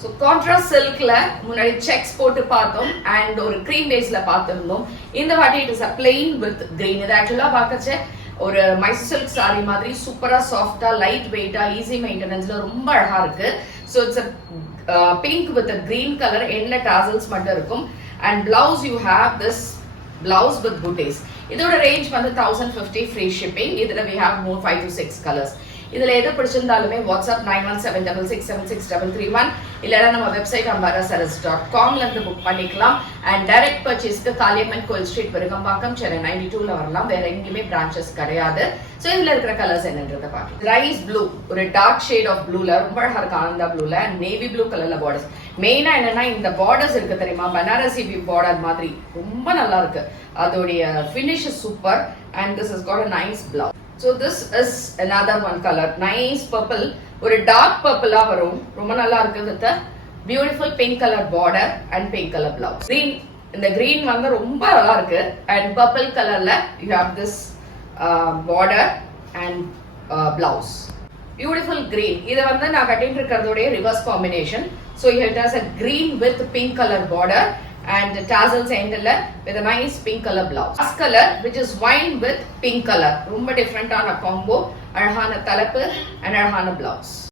So contrast silkல முன்னாடி checks போட்டு பார்த்தோம் and ஒரு cream baseல பார்த்திருந்தோம். இந்த வாட்டி it is a plain with green. இது actually பார்க்கச்சே ஒரு மைசூர் சில்க் saree மாதிரி சூப்பரா சாஃப்ட்டா லைட் வெயிட்டா ஈஸி மெயின்டெனன்ஸ்ல ரொம்ப அழகா இருக்கு. So it's a pink with a green color என்ன tassels மட்டும் இருக்கும் and blouse you have this blouse with booties. இதோட ரேஞ்ச் வந்து 1050 free shipping. இதுல we have more 5 to 6 colors. இதுல எது பிடிச்சிருந்தாலுமே வாட்ஸ்அப் 9176667331 இல்லனா நம்ம வெப்சைட் ambarasaras.com-ல இருந்து புக் பண்ணிக்கலாம். அண்ட் டைரக்ட் பர்ச்சேஸ்க்கு காளியம்மன் கோயில் ஸ்ட்ரீட் பெருகம்பாக்கம் சென்னை 92ல வரலாம். வேற எங்கேயுமே பிரான்ச்சஸ் கிடையாது. சோ இதுல இருக்கிற கலர்ஸ் என்னன்றத பார்க்கலாம். ரைஸ் ப்ளூ, ஒரு டார்க் ஷேட் ஆஃப் ப்ளூல ரொம்ப அழகா இருக்கு. ஆனந்தா ப்ளூல நேவி ப்ளூ கலர்ல பார்டர்ஸ். மெயினா என்னன்னா இந்த பார்டர்ஸ் இருக்கு தெரியுமா, பனாரசி பார்டர் மாதிரி ரொம்ப நல்லா இருக்கு. அதோடைய finish super and this has got a nice blouse. So this is another one color, nice purple, ஒரு dark purple ஆ வரும், ரொம்ப நல்லா இருக்கு. with a beautiful pink color border and pink color blouse. Green, இந்த green வந்து ரொம்ப நல்லா இருக்கு and purple colorல you have this border and blouse. Beautiful green. இது வந்து நான் கட்டிட்டு இருக்கிறதோட reverse combination. So it has a green with pink color border and tassels endல with a nice pink color blouse. Last color which is wine with pink color. ரொம்ப different ஆன combo. அழகான தலைப்பு and அழகான blouse.